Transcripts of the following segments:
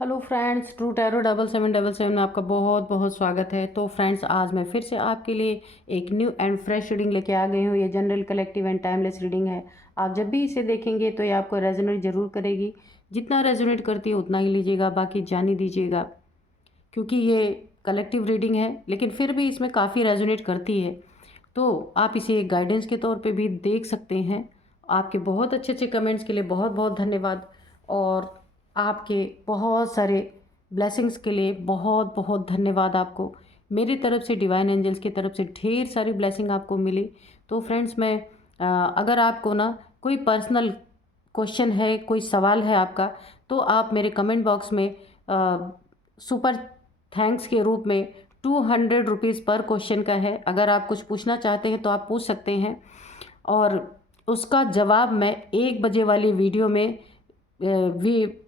Hello friends, true tarot 7777 में आपका बहुत बहुत स्वागत है। तो फ्रेंड्स, आज मैं फिर से आपके लिए एक न्यू एंड फ्रेश रीडिंग लेके आ गई हूँ। ये general, collective and timeless reading है। आप जब भी इसे देखेंगे तो ये आपको रेजोनेट ज़रूर करेगी। जितना रेजोनेट करती है उतना ही लीजिएगा, बाकी जान ही दीजिएगा। क्योंकि ये कलेक्टिव रीडिंग है लेकिन फिर भी इसमें काफ़ी रेजोनेट करती है, तो आप इसे एक गाइडेंस के तौर पे भी देख सकते हैं। आपके बहुत अच्छे अच्छे कमेंट्स के लिए बहुत बहुत धन्यवाद। और आपके बहुत सारे ब्लेसिंग्स के लिए बहुत बहुत धन्यवाद आपको। मेरी तरफ से, डिवाइन एंजल्स की तरफ से ढेर सारी ब्लेसिंग आपको मिली। तो फ्रेंड्स, मैं अगर आपको ना कोई पर्सनल क्वेश्चन है, कोई सवाल है आपका, तो आप मेरे कमेंट बॉक्स में सुपर थैंक्स के रूप में 200 रुपीज़ पर क्वेश्चन का है। अगर आप कुछ पूछना चाहते हैं तो आप पूछ सकते हैं, और उसका जवाब मैं 1 बजे वाली वीडियो में भी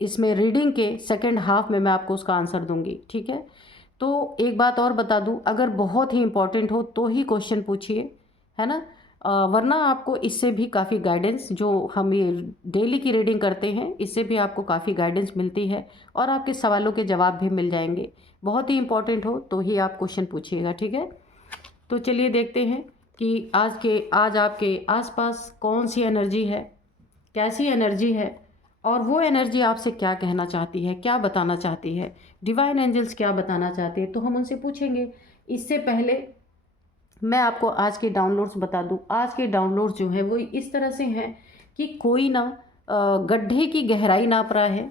इसमें रीडिंग के सेकंड हाफ में मैं आपको उसका आंसर दूंगी। ठीक है। तो एक बात और बता दूं, अगर बहुत ही इम्पोर्टेंट हो तो ही क्वेश्चन पूछिए, है ना। वरना आपको इससे भी काफ़ी गाइडेंस, जो हम ये डेली की रीडिंग करते हैं, इससे भी आपको काफ़ी गाइडेंस मिलती है और आपके सवालों के जवाब भी मिल जाएंगे। बहुत ही इम्पोर्टेंट हो तो ही आप क्वेश्चन पूछिएगा। ठीक है। तो चलिए देखते हैं कि आज आपके आसपास कौन सी एनर्जी है, कैसी एनर्जी है, और वो एनर्जी आपसे क्या कहना चाहती है, क्या बताना चाहती है, डिवाइन एंजल्स क्या बताना चाहते हैं, तो हम उनसे पूछेंगे। इससे पहले मैं आपको आज के डाउनलोड्स बता दूं। आज के डाउनलोड्स जो हैं वो इस तरह से हैं कि कोई ना गड्ढे की गहराई नाप रहा है।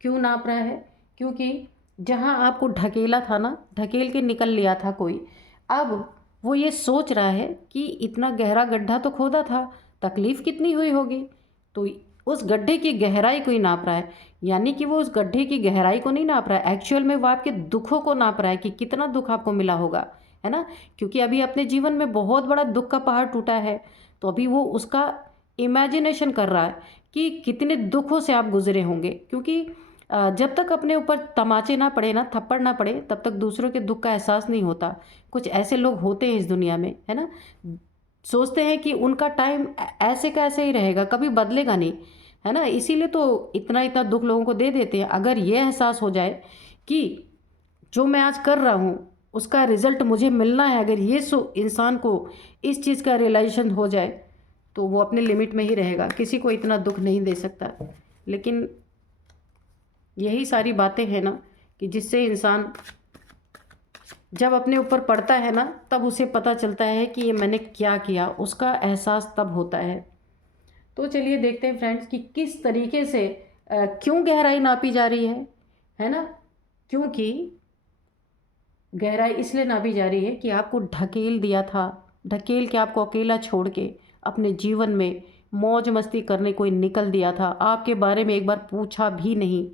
क्यों नाप रहा है? क्योंकि जहां आपको ढकेला था ना, ढकेल के निकल लिया था कोई, अब वो ये सोच रहा है कि इतना गहरा गड्ढा तो खोदा था, तकलीफ़ कितनी हुई होगी। तो उस गड्ढे की गहराई को ही नाप रहा है। यानी कि वो उस गड्ढे की गहराई को नहीं नाप रहा है, एक्चुअल में वो आपके दुखों को नाप रहा है कि कितना दुख आपको मिला होगा, है ना। क्योंकि अभी अपने जीवन में बहुत बड़ा दुख का पहाड़ टूटा है, तो अभी वो उसका इमेजिनेशन कर रहा है कि कितने दुखों से आप गुजरे होंगे। क्योंकि जब तक अपने ऊपर तमाचे ना पड़े ना, थप्पड़ ना पड़े, तब तक दूसरों के दुख का एहसास नहीं होता। कुछ ऐसे लोग होते हैं इस दुनिया में, है ना, सोचते हैं कि उनका टाइम ऐसे का ऐसे ही रहेगा, कभी बदलेगा नहीं, है ना। इसीलिए तो इतना इतना दुख लोगों को दे देते हैं। अगर ये एहसास हो जाए कि जो मैं आज कर रहा हूँ उसका रिजल्ट मुझे मिलना है, अगर ये इंसान को इस चीज़ का रियलाइजेशन हो जाए, तो वो अपने लिमिट में ही रहेगा, किसी को इतना दुख नहीं दे सकता। लेकिन यही सारी बातें हैं ना, कि जिससे इंसान जब अपने ऊपर पड़ता है ना, तब उसे पता चलता है कि ये मैंने क्या किया, उसका एहसास तब होता है। तो चलिए देखते हैं फ्रेंड्स कि किस तरीके से क्यों गहराई नापी जा रही है ना। क्योंकि गहराई इसलिए नापी जा रही है कि आपको ढकेल दिया था, ढकेल के आपको अकेला छोड़ के अपने जीवन में मौज मस्ती करने कोई निकल दिया था, आपके बारे में एक बार पूछा भी नहीं।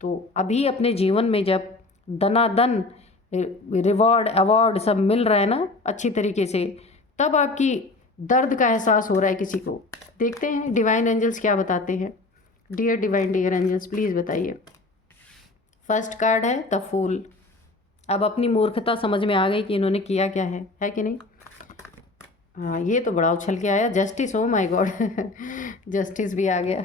तो अभी अपने जीवन में जब दनादन रिवॉर्ड अवार्ड सब मिल रहा है ना अच्छी तरीके से, तब आपकी दर्द का एहसास हो रहा है किसी को। देखते हैं डिवाइन एंजल्स क्या बताते हैं। Dear divine, dear angels, please बताइए। फर्स्ट कार्ड है द फूल। अब अपनी मूर्खता समझ में आ गई कि इन्होंने किया क्या है कि नहीं। हाँ, ये तो बड़ा उछल के आया। Justice, oh my God justice भी आ गया।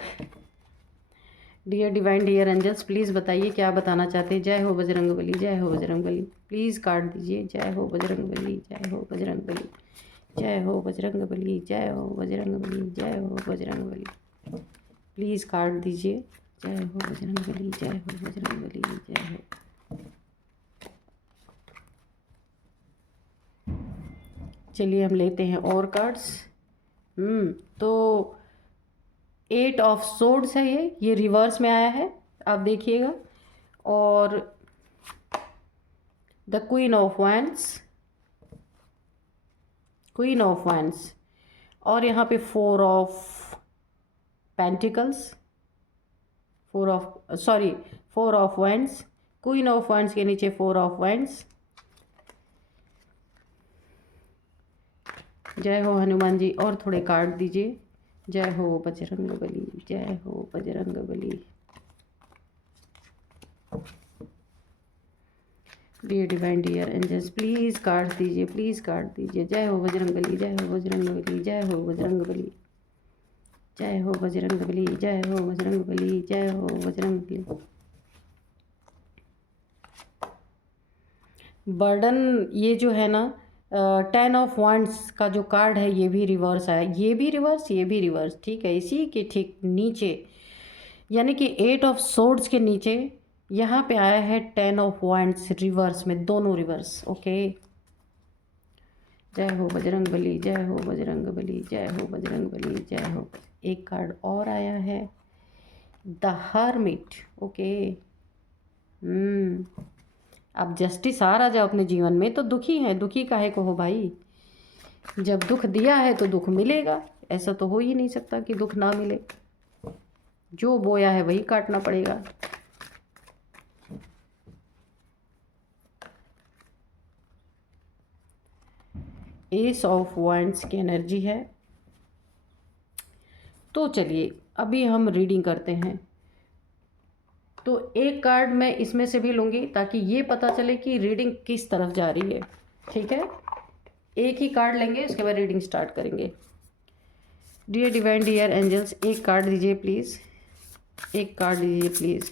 Dear divine, dear angels, please बताइए क्या बताना चाहते हैं। जय हो बजरंगबली, जय हो बजरंगबली। प्लीज़ कार्ड दीजिए। जय हो बजरंगबली, जय हो बजरंगबली, जय हो बजरंगबली, जय हो बजरंगबली, जय हो बजरंगबली। प्लीज़ कार्ड दीजिए। जय हो बजरंगबली, जय हो बजरंगबली, जय हो। चलिए हम लेते हैं और कार्ड्स। तो 8 ऑफ सोर्ड्स है, ये रिवर्स में आया है, आप देखिएगा। और the queen of wands, queen of wands, और यहाँ पे 4 of pentacles, 4 of wands, queen of wands के नीचे 4 ऑफ वैंड्स। जय हो हनुमान जी। और थोड़े कार्ड दीजिए। जय हो बजरंगबली, जय हो Bajrangbali. Dear divine, dear angels, please card दीजिए, प्लीज़ कार्ड दीजिए। जय हो बजरंगबली, जय हो बजरंगबली, जय हो बजरंगबली, जय हो बजरंगबली, जय हो बजरंगबली, जय हो बजरंगबली। बर्डन ये जो है ना, 10 ऑफ वांड्स का जो कार्ड है ये भी रिवर्स आया, ये भी रिवर्स, ये भी रिवर्स, ठीक है। इसी के ठीक नीचे यानी कि 8 ऑफ सोर्ड्स के नीचे यहाँ पे आया है 10 ऑफ वांड्स रिवर्स में, दोनों रिवर्स। ओके, जय हो बजरंग बली, जय हो बजरंग बली, जय हो बजरंग बली, जय हो। एक कार्ड और आया है द हर्मिट। ओके, अब जस्टिस आ रहा जाओ अपने जीवन में, तो दुखी है, दुखी काहे को हो भाई। जब दुख दिया है तो दुख मिलेगा, ऐसा तो हो ही नहीं सकता कि दुख ना मिले। जो बोया है वही काटना पड़ेगा। एस ऑफ वांड्स की एनर्जी है। तो चलिए अभी हम रीडिंग करते हैं। तो एक कार्ड मैं इसमें से भी लूँगी ताकि ये पता चले कि रीडिंग किस तरफ जा रही है, ठीक है। एक ही कार्ड लेंगे, उसके बाद रीडिंग स्टार्ट करेंगे। डियर डिवाइन, डियर एंजल्स, एक कार्ड दीजिए प्लीज़, एक कार्ड दीजिए प्लीज़।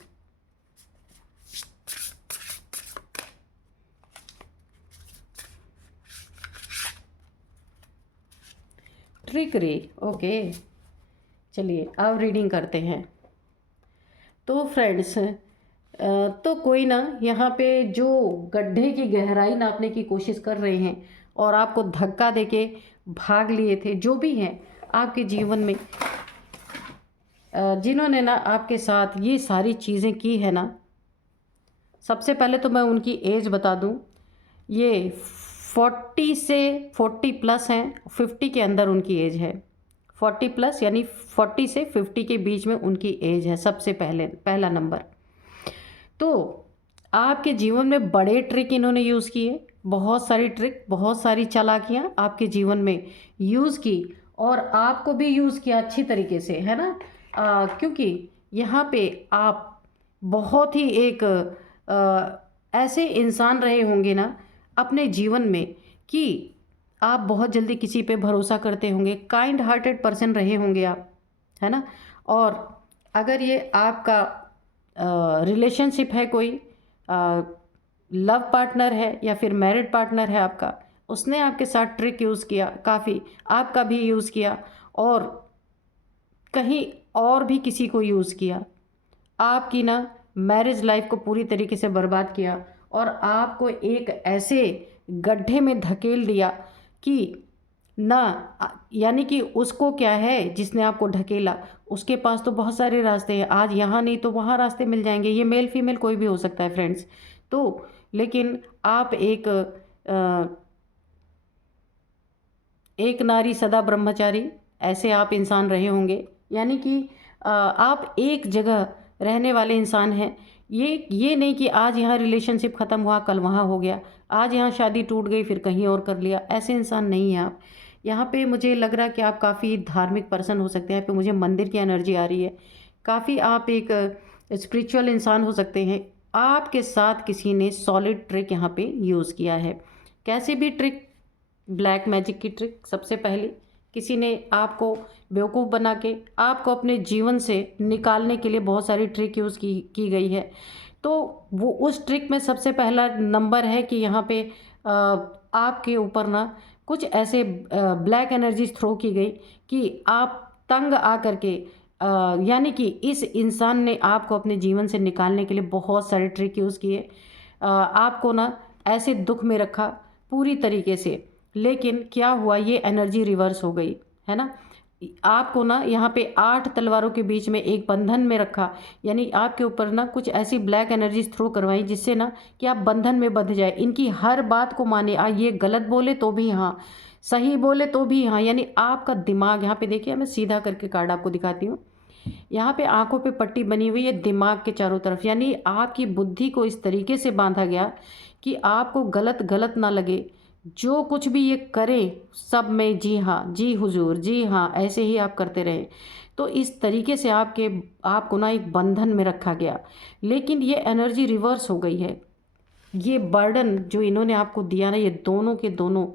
Trickery, okay. चलिए अब रीडिंग करते हैं। तो फ्रेंड्स, तो कोई ना यहाँ पे जो गड्ढे की गहराई नापने की कोशिश कर रहे हैं और आपको धक्का देके भाग लिए थे, जो भी हैं आपके जीवन में, जिन्होंने ना आपके साथ ये सारी चीज़ें की है ना, सबसे पहले तो मैं उनकी एज बता दूं। ये 40 से 40 प्लस हैं, 50 के अंदर उनकी एज है। 40 प्लस यानी 40 से 50 के बीच में उनकी एज है, सबसे पहला नंबर। तो आपके जीवन में बड़े ट्रिक इन्होंने यूज़ किए, बहुत सारी ट्रिक, बहुत सारी चालाकियाँ आपके जीवन में यूज़ की, और आपको भी यूज़ किया अच्छी तरीके से, है ना। क्योंकि यहाँ पे आप बहुत ही एक ऐसे इंसान रहे होंगे ना अपने जीवन में कि आप बहुत जल्दी किसी पे भरोसा करते होंगे, काइंड हार्टेड पर्सन रहे होंगे आप, है ना। और अगर ये आपका रिलेशनशिप है, कोई लव पार्टनर है या फिर मैरिड पार्टनर है आपका, उसने आपके साथ ट्रिक यूज़ किया काफ़ी, आपका भी यूज़ किया, और कहीं और भी किसी को यूज़ किया, आपकी ना मैरिज लाइफ को पूरी तरीके से बर्बाद किया, और आपको एक ऐसे गड्ढे में धकेल दिया कि ना, यानी कि उसको क्या है जिसने आपको ढकेला, उसके पास तो बहुत सारे रास्ते हैं, आज यहाँ नहीं तो वहाँ रास्ते मिल जाएंगे। ये मेल फीमेल कोई भी हो सकता है फ्रेंड्स। तो लेकिन आप एक नारी सदा ब्रह्मचारी, ऐसे आप इंसान रहे होंगे, यानी कि आप एक जगह रहने वाले इंसान हैं। ये नहीं कि आज यहाँ रिलेशनशिप ख़त्म हुआ कल वहाँ हो गया, आज यहाँ शादी टूट गई फिर कहीं और कर लिया, ऐसे इंसान नहीं हैं आप। यहाँ पे मुझे लग रहा है कि आप काफ़ी धार्मिक पर्सन हो सकते हैं। यहाँ पे मुझे मंदिर की एनर्जी आ रही है, काफ़ी आप एक स्पिरिचुअल इंसान हो सकते हैं। आपके साथ किसी ने सॉलिड ट्रिक यहाँ पे यूज़ किया है। कैसे भी ट्रिक, ब्लैक मैजिक की ट्रिक। सबसे पहले किसी ने आपको बेवकूफ़ बना के आपको अपने जीवन से निकालने के लिए बहुत सारी ट्रिक यूज़ की गई है। तो वो उस ट्रिक में सबसे पहला नंबर है कि यहाँ पे आपके ऊपर ना कुछ ऐसे ब्लैक एनर्जीज थ्रो की गई कि आप तंग आ करके, यानी कि इस इंसान ने आपको अपने जीवन से निकालने के लिए बहुत सारे ट्रिक यूज़ किए, आपको ना ऐसे दुख में रखा पूरी तरीके से। लेकिन क्या हुआ, ये एनर्जी रिवर्स हो गई, है ना। आपको ना यहाँ पे 8 तलवारों के बीच में एक बंधन में रखा, यानी आपके ऊपर ना कुछ ऐसी ब्लैक एनर्जीज थ्रो करवाई जिससे ना कि आप बंधन में बंध जाए, इनकी हर बात को माने। ये गलत बोले तो भी हाँ, सही बोले तो भी हाँ, यानी आपका दिमाग, यहाँ पे देखिए मैं सीधा करके कार्ड आपको दिखाती हूँ। यहाँ पे आंखों पे पट्टी बनी हुई है दिमाग के चारों तरफ, यानी आपकी बुद्धि को इस तरीके से बांधा गया कि आपको गलत गलत ना लगे, जो कुछ भी ये करे सब में जी हाँ, जी हुजूर, जी हाँ, ऐसे ही आप करते रहे। तो इस तरीके से आपको ना एक बंधन में रखा गया। लेकिन ये एनर्जी रिवर्स हो गई है। ये बर्डन जो इन्होंने आपको दिया ना, ये दोनों के दोनों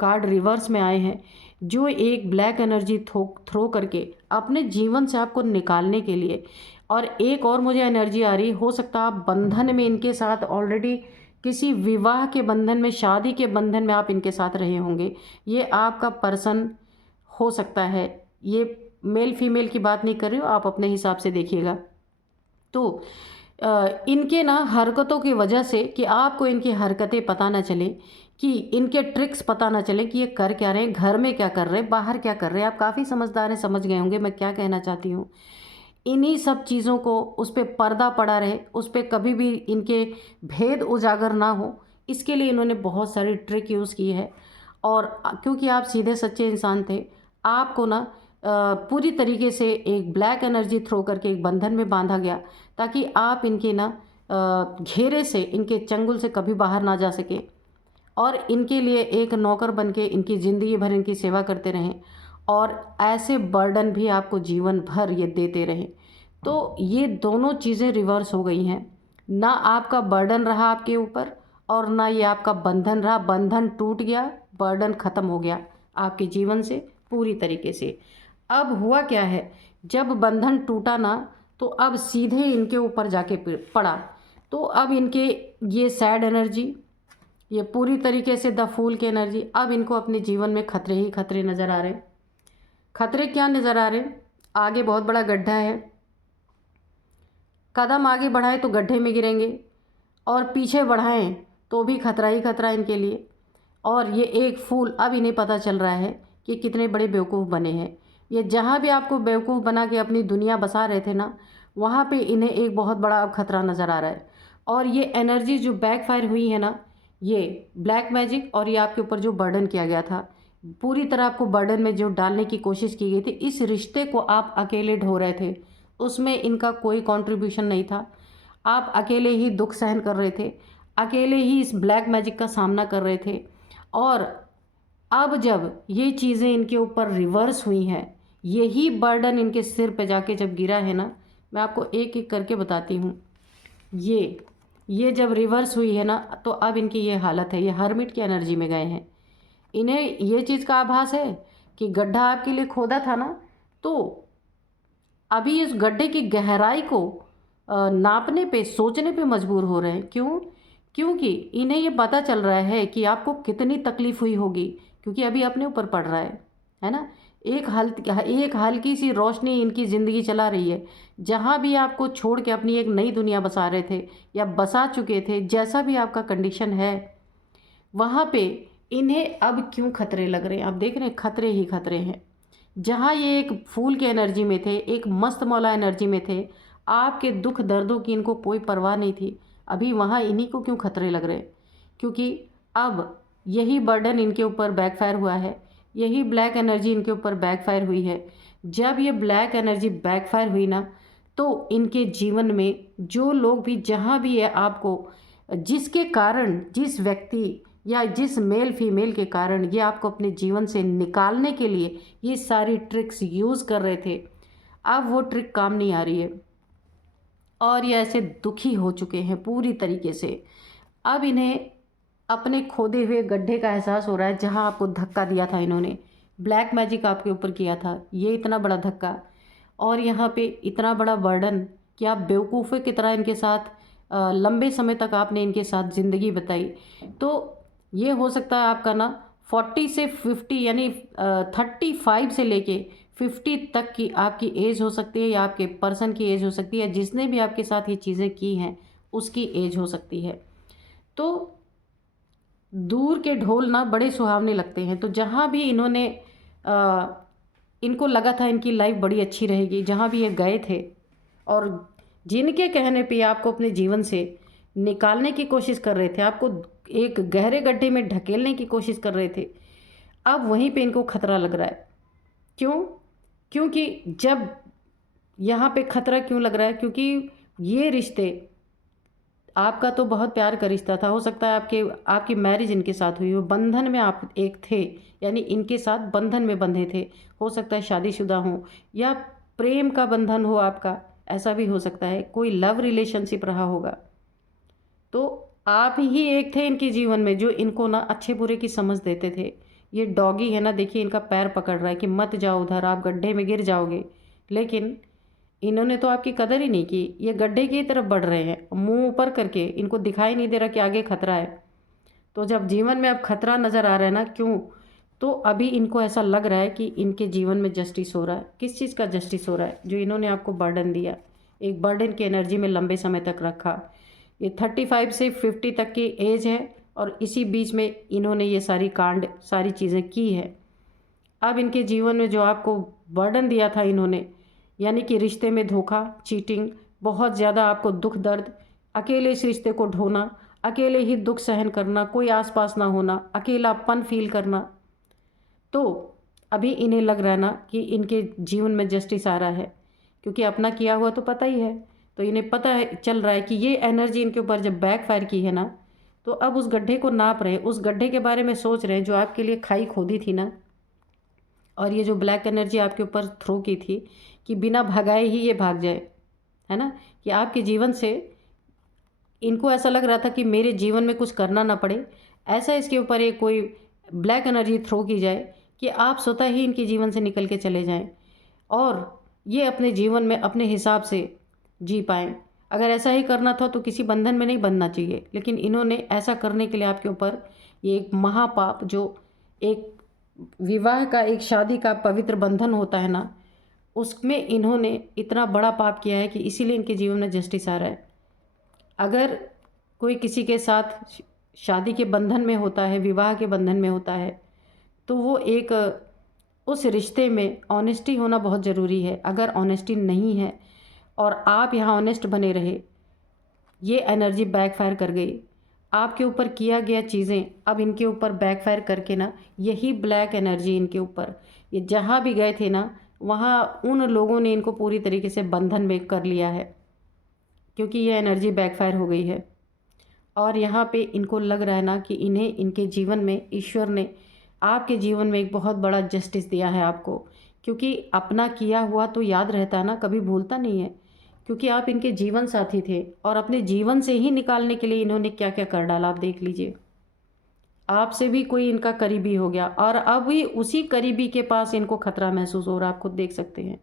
कार्ड रिवर्स में आए हैं, जो एक ब्लैक एनर्जी थ्रो करके अपने जीवन से आपको निकालने के लिए। और एक और मुझे एनर्जी आ रही, हो सकता है आप बंधन में इनके साथ ऑलरेडी किसी विवाह के बंधन में, शादी के बंधन में आप इनके साथ रहे होंगे। ये आपका पर्सन हो सकता है। ये मेल फीमेल की बात नहीं कर रही हूँ, आप अपने हिसाब से देखिएगा। तो इनके ना हरकतों की वजह से, कि आपको इनकी हरकतें पता ना चले, कि इनके ट्रिक्स पता ना चले कि ये कर क्या रहे हैं, घर में क्या कर रहे हैं, बाहर क्या कर रहे हैं। आप काफ़ी समझदार हैं, समझ गए होंगे मैं क्या कहना चाहती हूँ। इन्हीं सब चीज़ों को, उस पर पर्दा पड़ा रहे, उस पर कभी भी इनके भेद उजागर ना हो, इसके लिए इन्होंने बहुत सारी ट्रिक यूज़ की है। और क्योंकि आप सीधे सच्चे इंसान थे, आपको ना पूरी तरीके से एक ब्लैक एनर्जी थ्रो करके एक बंधन में बांधा गया, ताकि आप इनके ना घेरे से, इनके चंगुल से कभी बाहर ना जा सके, और इनके लिए एक नौकर बन के इनकी ज़िंदगी भर इनकी सेवा करते रहें, और ऐसे बर्डन भी आपको जीवन भर ये देते रहें। तो ये दोनों चीज़ें रिवर्स हो गई हैं। ना आपका बर्डन रहा आपके ऊपर, और ना ये आपका बंधन रहा। बंधन टूट गया, बर्डन ख़त्म हो गया आपके जीवन से पूरी तरीके से। अब हुआ क्या है, जब बंधन टूटा ना, तो अब सीधे इनके ऊपर जाके पड़ा। तो अब इनके ये सैड एनर्जी, ये पूरी तरीके से द फूल की एनर्जी, अब इनको अपने जीवन में खतरे ही खतरे नज़र आ रहे हैं। खतरे क्या नज़र आ रहे हैं, आगे बहुत बड़ा गड्ढा है, कदम आगे बढ़ाएं तो गड्ढे में गिरेंगे, और पीछे बढ़ाएं तो भी खतरा ही खतरा इनके लिए। और ये एक फूल, अब इन्हें पता चल रहा है कि कितने बड़े बेवकूफ़ बने हैं। ये जहाँ भी आपको बेवकूफ़ बना के अपनी दुनिया बसा रहे थे ना, वहाँ पे इन्हें एक बहुत बड़ा अब खतरा नज़र आ रहा है। और ये एनर्जी जो बैकफायर हुई है ना, ये ब्लैक मैजिक, और ये आपके ऊपर जो बर्डन किया गया था, पूरी तरह आपको बर्डन में जो डालने की कोशिश की गई थी, इस रिश्ते को आप अकेले ढो रहे थे, उसमें इनका कोई कंट्रीब्यूशन नहीं था। आप अकेले ही दुख सहन कर रहे थे, अकेले ही इस ब्लैक मैजिक का सामना कर रहे थे। और अब जब ये चीज़ें इनके ऊपर रिवर्स हुई हैं, यही बर्डन इनके सिर पे जाके जब गिरा है ना, मैं आपको एक एक करके बताती हूँ। ये जब रिवर्स हुई है ना, तो अब इनकी ये हालत है। ये हर्मिट की एनर्जी में गए हैं। इन्हें ये चीज़ का आभास है कि गड्ढा आपके लिए खोदा था ना, तो अभी इस गड्ढे की गहराई को नापने पे, सोचने पे मजबूर हो रहे हैं। क्यों? क्योंकि इन्हें ये पता चल रहा है कि आपको कितनी तकलीफ़ हुई होगी, क्योंकि अभी अपने ऊपर पड़ रहा है ना। एक हल्की सी रोशनी इनकी ज़िंदगी चला रही है। जहाँ भी आपको छोड़ के अपनी एक नई दुनिया बसा रहे थे, या बसा चुके थे, जैसा भी आपका कंडीशन है, वहाँ पे इन्हें अब क्यों खतरे लग रहे हैं। आप देख रहे हैं, खतरे ही खतरे हैं। जहाँ ये एक फूल की एनर्जी में थे, एक मस्त मौला एनर्जी में थे, आपके दुख दर्दों की इनको कोई परवाह नहीं थी, अभी वहाँ इन्हीं को क्यों खतरे लग रहे हैं? क्योंकि अब यही बर्डन इनके ऊपर बैकफायर हुआ है, यही ब्लैक एनर्जी इनके ऊपर बैकफायर हुई है। जब ये ब्लैक एनर्जी बैकफायर हुई ना, तो इनके जीवन में जो लोग भी, जहाँ भी है, आपको जिसके कारण, जिस व्यक्ति या जिस मेल फीमेल के कारण ये आपको अपने जीवन से निकालने के लिए ये सारी ट्रिक्स यूज़ कर रहे थे, अब वो ट्रिक काम नहीं आ रही है, और ये ऐसे दुखी हो चुके हैं पूरी तरीके से। अब इन्हें अपने खोदे हुए गड्ढे का एहसास हो रहा है, जहाँ आपको धक्का दिया था इन्होंने, ब्लैक मैजिक आपके ऊपर किया था, ये इतना बड़ा धक्का, और यहाँ पे इतना बड़ा बर्डन कि आप बेवकूफ़ों की तरह इनके साथ लंबे समय तक आपने इनके साथ ज़िंदगी बिताई। तो ये हो सकता है आपका ना 40 से 50, यानी 35 से लेके 50 तक की आपकी एज हो सकती है, या आपके पर्सन की एज हो सकती है, जिसने भी आपके साथ ये चीज़ें की हैं उसकी एज हो सकती है। तो दूर के ढोल ना बड़े सुहावने लगते हैं। तो जहाँ भी इन्होंने इनको लगा था इनकी लाइफ बड़ी अच्छी रहेगी, जहाँ भी ये गए थे, और जिनके कहने पे आपको अपने जीवन से निकालने की कोशिश कर रहे थे, आपको एक गहरे गड्ढे में ढकेलने की कोशिश कर रहे थे, अब वहीं पे इनको खतरा लग रहा है। क्यों? क्योंकि जब यहाँ पे खतरा क्यों लग रहा है, क्योंकि ये रिश्ते, आपका तो बहुत प्यार का रिश्ता था, हो सकता है आपकी मैरिज इनके साथ हुई हो, बंधन में आप एक थे, यानी इनके साथ बंधन में बंधे थे। हो सकता है शादीशुदा हो, या प्रेम का बंधन हो आपका, ऐसा भी हो सकता है, कोई लव रिलेशनशिप रहा होगा। तो आप ही एक थे इनके जीवन में जो इनको ना अच्छे बुरे की समझ देते थे। ये डॉगी है ना, देखिए इनका पैर पकड़ रहा है कि मत जाओ उधर, आप गड्ढे में गिर जाओगे, लेकिन इन्होंने तो आपकी कदर ही नहीं की। ये गड्ढे की तरफ बढ़ रहे हैं, मुंह ऊपर करके, इनको दिखाई नहीं दे रहा कि आगे खतरा है। तो जब जीवन में अब खतरा नज़र आ रहा है ना, क्यों? तो अभी इनको ऐसा लग रहा है कि इनके जीवन में जस्टिस हो रहा है। किस चीज़ का जस्टिस हो रहा है? जो इन्होंने आपको बर्डन दिया, एक बर्डन की एनर्जी में लंबे समय तक रखा। ये 35 से 50 तक की एज है और इसी बीच में इन्होंने ये सारी कांड, सारी चीज़ें की है। अब इनके जीवन में जो आपको बर्डन दिया था इन्होंने, यानी कि रिश्ते में धोखा, चीटिंग, बहुत ज़्यादा आपको दुख दर्द, अकेले इस रिश्ते को ढोना, अकेले ही दुख सहन करना, कोई आसपास ना होना, अकेलापन फील करना। तो अभी इन्हें लग रहा है ना कि इनके जीवन में जस्टिस आ रहा है, क्योंकि अपना किया हुआ तो पता ही है। तो इन्हें पता है, चल रहा है कि ये एनर्जी इनके ऊपर जब बैकफायर की है ना, तो अब उस गड्ढे को नाप रहे हैं, उस गड्ढे के बारे में सोच रहे हैं जो आपके लिए खाई खोदी थी ना। और ये जो ब्लैक एनर्जी आपके ऊपर थ्रो की थी कि बिना भगाए ही ये भाग जाए, है ना, कि आपके जीवन से इनको ऐसा लग रहा था कि मेरे जीवन में कुछ करना ना पड़े, ऐसा इसके ऊपर एक कोई ब्लैक एनर्जी थ्रो की जाए कि आप स्वतः ही इनके जीवन से निकल के चले जाएं और ये अपने जीवन में अपने हिसाब से जी पाएँ। अगर ऐसा ही करना था तो किसी बंधन में नहीं बंधना चाहिए, लेकिन इन्होंने ऐसा करने के लिए आपके ऊपर ये एक महापाप, जो एक विवाह का, एक शादी का पवित्र बंधन होता है ना, उसमें इन्होंने इतना बड़ा पाप किया है कि इसीलिए इनके जीवन में जस्टिस आ रहा है। अगर कोई किसी के साथ शादी के बंधन में होता है, विवाह के बंधन में होता है, तो वो एक उस रिश्ते में ऑनेस्टी होना बहुत ज़रूरी है। अगर ऑनेस्टी नहीं है और आप यहाँ ऑनेस्ट बने रहे, ये एनर्जी बैकफायर कर गई। आपके ऊपर किया गया चीज़ें अब इनके ऊपर बैकफायर करके ना, यही ब्लैक एनर्जी इनके ऊपर, ये जहाँ भी गए थे ना, वहाँ उन लोगों ने इनको पूरी तरीके से बंधन में कर लिया है, क्योंकि ये एनर्जी बैकफायर हो गई है। और यहाँ पे इनको लग रहा है ना कि इन्हें, इनके जीवन में ईश्वर ने आपके जीवन में एक बहुत बड़ा जस्टिस दिया है आपको, क्योंकि अपना किया हुआ तो याद रहता है ना, कभी भूलता नहीं है। क्योंकि आप इनके जीवन साथी थे और अपने जीवन से ही निकालने के लिए इन्होंने क्या क्या कर डाला, आप देख लीजिए। आपसे भी कोई इनका करीबी हो गया और अभी उसी करीबी के पास इनको खतरा महसूस हो रहा है, आप खुद देख सकते हैं।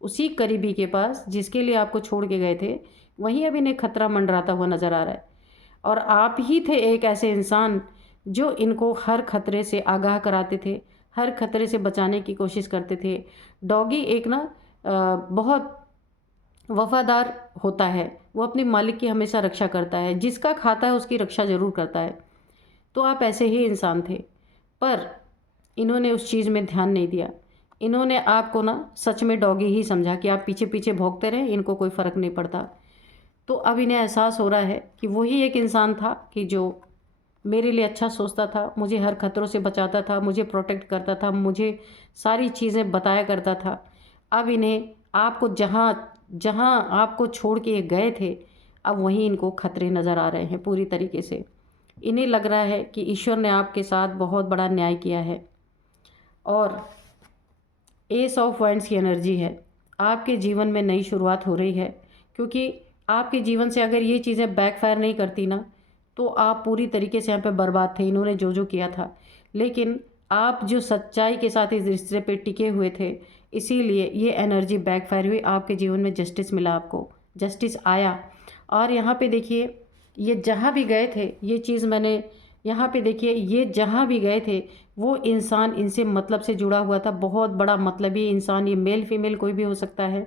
उसी करीबी के पास जिसके लिए आपको छोड़ के गए थे, वहीं अब इन्हें खतरा मंडराता हुआ नज़र आ रहा है। और आप ही थे एक ऐसे इंसान जो इनको हर खतरे से आगाह कराते थे, हर खतरे से बचाने की कोशिश करते थे। डॉगी एक ना बहुत वफ़ादार होता है, वो अपने मालिक की हमेशा रक्षा करता है, जिसका खाता है उसकी रक्षा ज़रूर करता है। तो आप ऐसे ही इंसान थे, पर इन्होंने उस चीज़ में ध्यान नहीं दिया। इन्होंने आपको ना सच में डॉगी ही समझा कि आप पीछे पीछे भौंकते रहें, इनको कोई फ़र्क नहीं पड़ता। तो अब इन्हें एहसास हो रहा है कि वही एक इंसान था कि जो मेरे लिए अच्छा सोचता था, मुझे हर खतरों से बचाता था, मुझे प्रोटेक्ट करता था, मुझे सारी चीज़ें बताया करता था। अब इन्हें आपको जहाँ जहाँ आपको छोड़ के ये गए थे, अब वहीं इनको खतरे नज़र आ रहे हैं पूरी तरीके से। इन्हें लग रहा है कि ईश्वर ने आपके साथ बहुत बड़ा न्याय किया है। और एस ऑफ वाइंड्स की एनर्जी है, आपके जीवन में नई शुरुआत हो रही है, क्योंकि आपके जीवन से अगर ये चीज़ें बैकफायर नहीं करती ना, तो आप पूरी तरीके से यहाँ पे बर्बाद थे, इन्होंने जो जो किया था। लेकिन आप जो सच्चाई के साथ इस रिश्ते पे टिके हुए थे, इसीलिए ये एनर्जी बैकफायर हुई, आपके जीवन में जस्टिस मिला, आपको जस्टिस आया। और यहाँ पे देखिए, ये जहाँ भी गए थे, ये चीज़ मैंने यहाँ पे देखिए, ये जहाँ भी गए थे, वो इंसान इनसे मतलब से जुड़ा हुआ था, बहुत बड़ा मतलबी इंसान। ये मेल फीमेल कोई भी हो सकता है।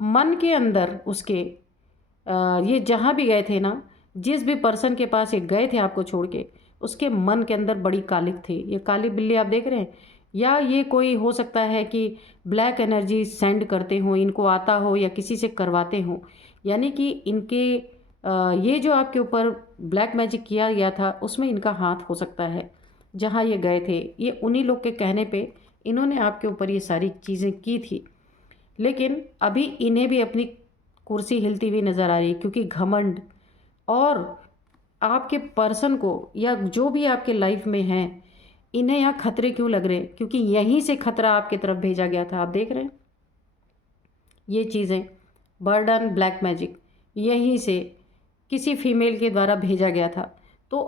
मन के अंदर उसके ये जहाँ भी गए थे ना, जिस भी पर्सन के पास ये गए थे आपको छोड़ के, उसके मन के अंदर बड़ी कालिक थी। ये काली बिल्ली आप देख रहे हैं, या ये कोई हो सकता है कि ब्लैक एनर्जी सेंड करते हों, इनको आता हो या किसी से करवाते हों। यानी कि इनके ये जो आपके ऊपर ब्लैक मैजिक किया गया था, उसमें इनका हाथ हो सकता है। जहाँ ये गए थे, ये उन्हीं लोग के कहने पे इन्होंने आपके ऊपर ये सारी चीज़ें की थी। लेकिन अभी इन्हें भी अपनी कुर्सी हिलती हुई नज़र आ रही है, क्योंकि घमंड और आपके पर्सन को या जो भी आपके लाइफ में हैं, इन्हें यहाँ खतरे क्यों लग रहे हैं? क्योंकि यहीं से खतरा आपकी तरफ भेजा गया था। आप देख रहे हैं ये चीज़ें, बर्डन, ब्लैक मैजिक यहीं से किसी फीमेल के द्वारा भेजा गया था। तो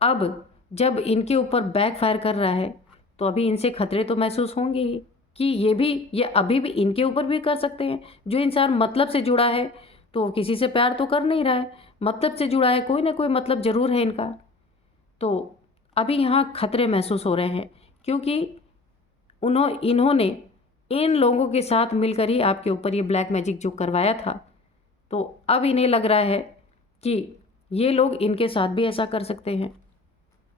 अब जब इनके ऊपर बैकफायर कर रहा है, तो अभी इनसे खतरे तो महसूस होंगे ही कि ये अभी भी इनके ऊपर भी कर सकते हैं। जो इंसान मतलब से जुड़ा है तो वो किसी से प्यार तो कर नहीं रहा है, मतलब से जुड़ा है, कोई ना कोई मतलब ज़रूर है इनका। तो अभी यहाँ खतरे महसूस हो रहे हैं, क्योंकि इन्होंने इन लोगों के साथ मिलकर ही आपके ऊपर ये ब्लैक मैजिक जो करवाया था। तो अब इन्हें लग रहा है कि ये लोग इनके साथ भी ऐसा कर सकते हैं,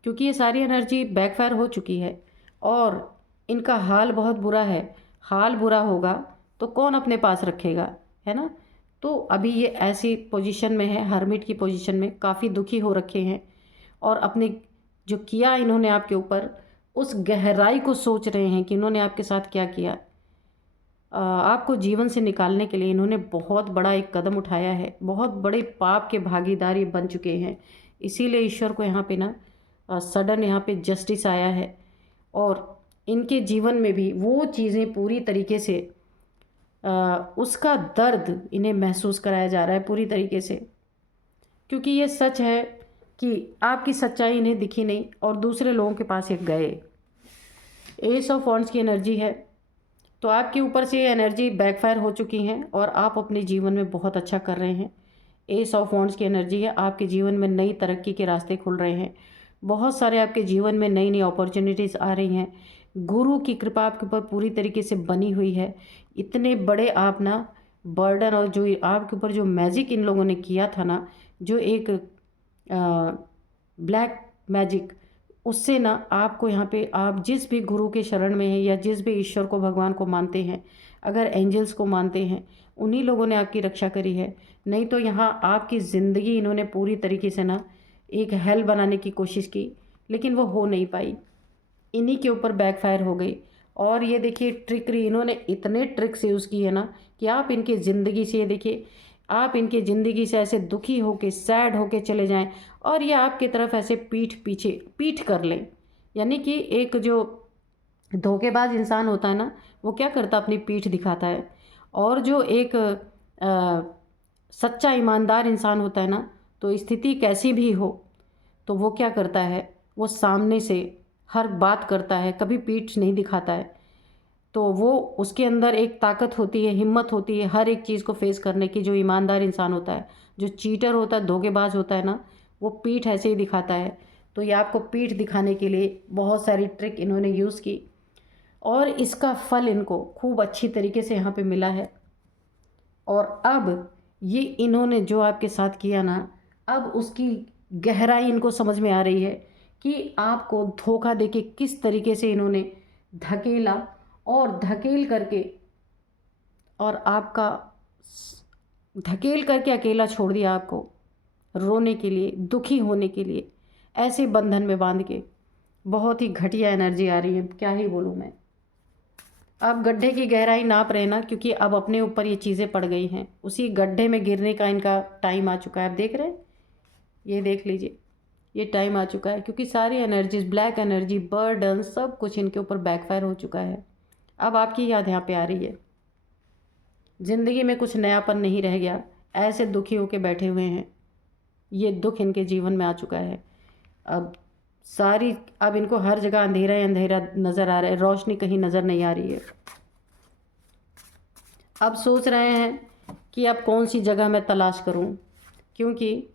क्योंकि ये सारी एनर्जी बैकफायर हो चुकी है और इनका हाल बहुत बुरा है। हाल बुरा होगा तो कौन अपने पास रखेगा, है ना। तो अभी ये ऐसी पोजीशन में है, हर्मिट की पोजीशन में, काफ़ी दुखी हो रखे हैं और अपने जो किया इन्होंने आपके ऊपर, उस गहराई को सोच रहे हैं कि इन्होंने आपके साथ क्या किया। आपको जीवन से निकालने के लिए इन्होंने बहुत बड़ा एक कदम उठाया है, बहुत बड़े पाप के भागीदारी बन चुके हैं। इसीलिए ईश्वर को यहाँ पे ना सडन यहाँ पे जस्टिस आया है और इनके जीवन में भी वो चीज़ें पूरी तरीके से उसका दर्द इन्हें महसूस कराया जा रहा है पूरी तरीके से, क्योंकि ये सच है कि आपकी सच्चाई इन्हें दिखी नहीं और दूसरे लोगों के पास ये गए। एस ऑफ वॉन्ड्स की एनर्जी है, तो आपके ऊपर से ये एनर्जी बैकफायर हो चुकी हैं और आप अपने जीवन में बहुत अच्छा कर रहे हैं। एस ऑफ वॉन्ड्स की एनर्जी है, आपके जीवन में नई तरक्की के रास्ते खुल रहे हैं, बहुत सारे आपके जीवन में नई नई अपॉर्चुनिटीज़ आ रही हैं। गुरु की कृपा आपके ऊपर पूरी तरीके से बनी हुई है। इतने बड़े आप ना बर्डन और जो आपके ऊपर जो मैजिक इन लोगों ने किया था ना, जो एक ब्लैक मैजिक, उससे ना आपको यहाँ पे आप जिस भी गुरु के शरण में हैं या जिस भी ईश्वर को, भगवान को मानते हैं, अगर एंजल्स को मानते हैं, उन्हीं लोगों ने आपकी रक्षा करी है। नहीं तो यहाँ आपकी ज़िंदगी इन्होंने पूरी तरीके से ना एक हेल बनाने की कोशिश की, लेकिन वो हो नहीं पाई, इन्हीं के ऊपर बैकफायर हो गई। और ये देखिए ट्रिकरी, इन्होंने इतने ट्रिक्स यूज़ किए ना कि आप इनकी ज़िंदगी से, ये देखिए आप इनकी ज़िंदगी से ऐसे दुखी होके, सैड होके चले जाएं और ये आपकी तरफ ऐसे पीठ कर लें। यानी कि एक जो धोखेबाज इंसान होता है ना, वो क्या करता है, अपनी पीठ दिखाता है। और जो एक सच्चा ईमानदार इंसान होता है ना, तो स्थिति कैसी भी हो तो वो क्या करता है, वो सामने से हर बात करता है, कभी पीठ नहीं दिखाता है। तो वो उसके अंदर एक ताकत होती है, हिम्मत होती है हर एक चीज़ को फेस करने की। जो ईमानदार इंसान होता है, जो चीटर होता है, धोखेबाज होता है ना, वो पीठ ऐसे ही दिखाता है। तो ये आपको पीठ दिखाने के लिए बहुत सारी ट्रिक इन्होंने यूज़ की और इसका फल इनको खूब अच्छी तरीके से यहाँ पे मिला है। और अब ये इन्होंने जो आपके साथ किया ना, अब उसकी गहराई इनको समझ में आ रही है कि आपको धोखा देके किस तरीके से इन्होंने धकेला और धकेल करके, और आपका धकेल करके अकेला छोड़ दिया आपको रोने के लिए, दुखी होने के लिए, ऐसे बंधन में बांध के। बहुत ही घटिया एनर्जी आ रही है, क्या ही बोलूँ मैं। अब गड्ढे की गहराई नाप रहे ना, क्योंकि अब अपने ऊपर ये चीज़ें पड़ गई हैं, उसी गड्ढे में गिरने का इनका टाइम आ चुका है। आप देख रहे हैं, ये देख लीजिए, ये टाइम आ चुका है, क्योंकि सारी एनर्जीज, ब्लैक एनर्जी, बर्डन, सब कुछ इनके ऊपर बैकफायर हो चुका है। अब आपकी याद यहाँ पे आ रही है, ज़िंदगी में कुछ नयापन नहीं रह गया, ऐसे दुखी होके बैठे हुए हैं। ये दुख इनके जीवन में आ चुका है। अब इनको हर जगह अंधेरा ही अंधेरा नज़र आ रहा है, रोशनी कहीं नज़र नहीं आ रही है। अब सोच रहे हैं कि अब कौन सी जगह मैं तलाश करूं, क्योंकि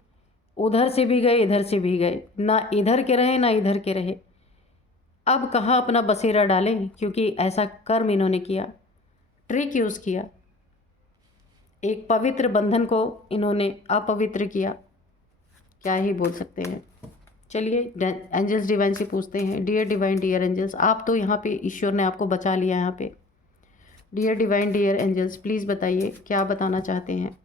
उधर से भी गए, इधर से भी गए, ना इधर के रहे ना इधर के रहे। अब कहाँ अपना बसेरा डालें, क्योंकि ऐसा कर्म इन्होंने किया, ट्रिक यूज़ किया, एक पवित्र बंधन को इन्होंने अपवित्र किया। क्या ही बोल सकते हैं। चलिए एंजल्स डिवाइन से पूछते हैं, डियर डिवाइन, डियर एंजल्स, आप तो यहाँ पे ईश्वर ने आपको बचा लिया यहाँ पे। Dear divine, dear angels, please बताइए क्या बताना चाहते हैं।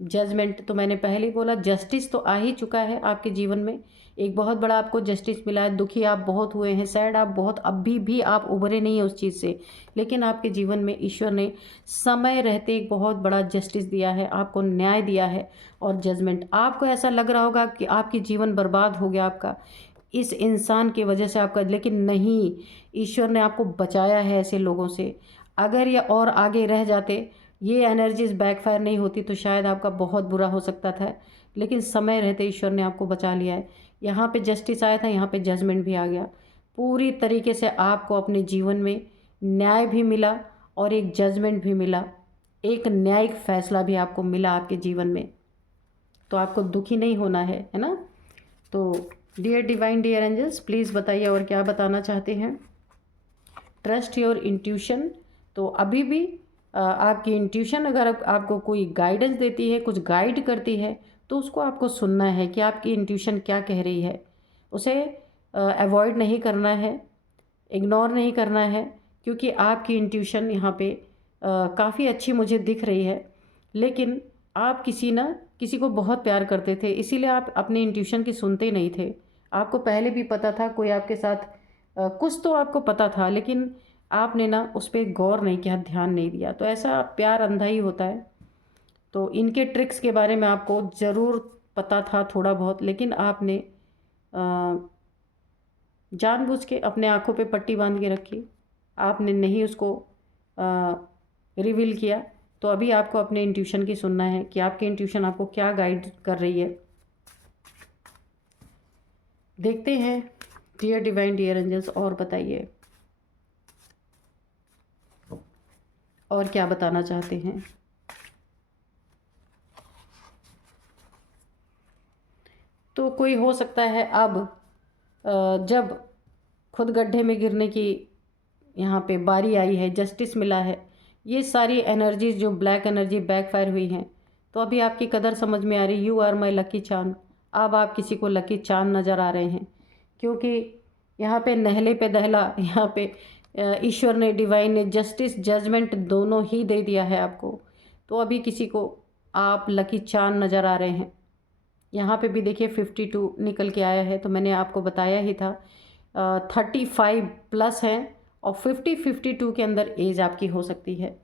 जजमेंट तो मैंने पहले ही बोला, जस्टिस तो आ ही चुका है आपके जीवन में, एक बहुत बड़ा आपको जस्टिस मिला है। दुखी आप बहुत हुए हैं, सैड आप बहुत, अभी भी आप उभरे नहीं हैं उस चीज़ से, लेकिन आपके जीवन में ईश्वर ने समय रहते एक बहुत बड़ा जस्टिस दिया है, आपको न्याय दिया है। और जजमेंट, आपको ऐसा लग रहा होगा कि आपकी जीवन बर्बाद हो गया आपका इस इंसान की वजह से आपका, लेकिन नहीं, ईश्वर ने आपको बचाया है ऐसे लोगों से। अगर ये और आगे रह जाते, ये एनर्जीज बैकफायर नहीं होती, तो शायद आपका बहुत बुरा हो सकता था, लेकिन समय रहते ईश्वर ने आपको बचा लिया है। यहाँ पे जस्टिस आया था, यहाँ पे जजमेंट भी आ गया। पूरी तरीके से आपको अपने जीवन में न्याय भी मिला और एक जजमेंट भी मिला, एक न्यायिक फैसला भी आपको मिला आपके जीवन में। तो आपको दुखी नहीं होना है ना। तो dear divine, dear angels, please बताइए और क्या बताना चाहते हैं। Trust your intuition. तो अभी भी आपकी इंट्यूशन अगर आपको कोई गाइडेंस देती है, कुछ गाइड करती है, तो उसको आपको सुनना है कि आपकी इंट्यूशन क्या कह रही है। उसे अवॉइड नहीं करना है, इग्नोर नहीं करना है, क्योंकि आपकी इंट्यूशन यहाँ पे काफ़ी अच्छी मुझे दिख रही है। लेकिन आप किसी को बहुत प्यार करते थे, इसीलिए आप अपनी इंट्यूशन की सुनते नहीं थे। आपको पहले भी पता था कोई आपके साथ कुछ तो आपको पता था, लेकिन आपने ना उस पर गौर नहीं किया, ध्यान नहीं दिया। तो ऐसा प्यार अंधा ही होता है। तो इनके ट्रिक्स के बारे में आपको ज़रूर पता था थोड़ा बहुत, लेकिन आपने जानबूझ के अपने आँखों पे पट्टी बांध के रखी, आपने नहीं उसको रिवील किया। तो अभी आपको अपने इंट्यूशन की सुनना है कि आपकी इंट्यूशन आपको क्या गाइड कर रही है। देखते हैं डियर डिवाइन, डियर एंजल्स, और बताइए और क्या बताना चाहते हैं। तो कोई हो सकता है अब जब खुद गड्ढे में गिरने की यहाँ पे बारी आई है, जस्टिस मिला है, ये सारी एनर्जीज जो ब्लैक एनर्जी बैकफायर हुई हैं, तो अभी आपकी कदर समझ में आ रही। यू आर माई लकी चांद। अब आप किसी को लकी चांद नज़र आ रहे हैं, क्योंकि यहाँ पे नहले पे दहला, यहाँ पे ईश्वर ने, डिवाइन ने जस्टिस जजमेंट दोनों ही दे दिया है आपको। तो अभी किसी को आप लकी चांद नज़र आ रहे हैं। यहाँ पे भी देखिए 52 निकल के आया है, तो मैंने आपको बताया ही था 35+ हैं और 52 के अंदर एज आपकी हो सकती है।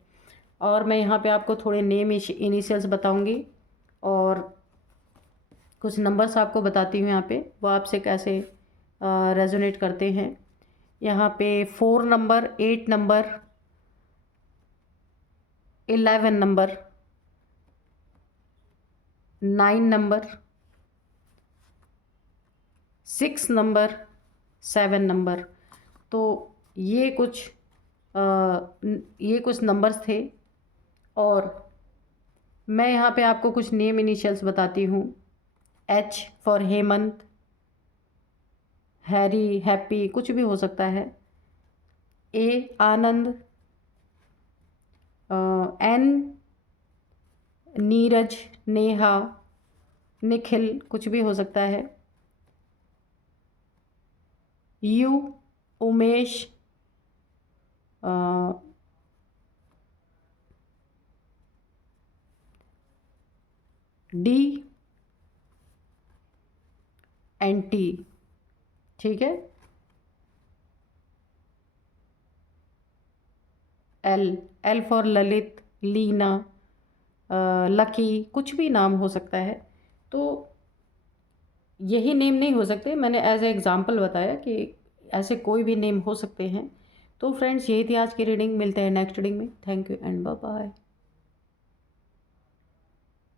और मैं यहाँ पे आपको थोड़े नेम इनिशियल्स बताऊँगी और कुछ नंबर्स आपको बताती हूँ यहाँ पे, वो आपसे कैसे रेजोनेट करते हैं। यहाँ पे 4 number, 8 number, 11 number, 9 number, 6 number, 7 number. तो ये कुछ नंबर्स थे। और मैं यहाँ पे आपको कुछ नेम इनिशियल्स बताती हूँ। H for Hemant, Harry, happy, कुछ भी हो सकता है। A Anand, N Neeraj, Neha, Nikhil, कुछ भी हो सकता है। U Umesh, D and T, ठीक है। L for Lalit, Leena, Lucky, कुछ भी नाम हो सकता है। तो यही नेम नहीं हो सकते, मैंने एज ए एग्ज़ाम्पल बताया कि ऐसे कोई भी नेम हो सकते हैं। तो फ्रेंड्स, यही थी आज की रीडिंग। मिलते हैं नेक्स्ट रीडिंग में। Thank you and bye bye.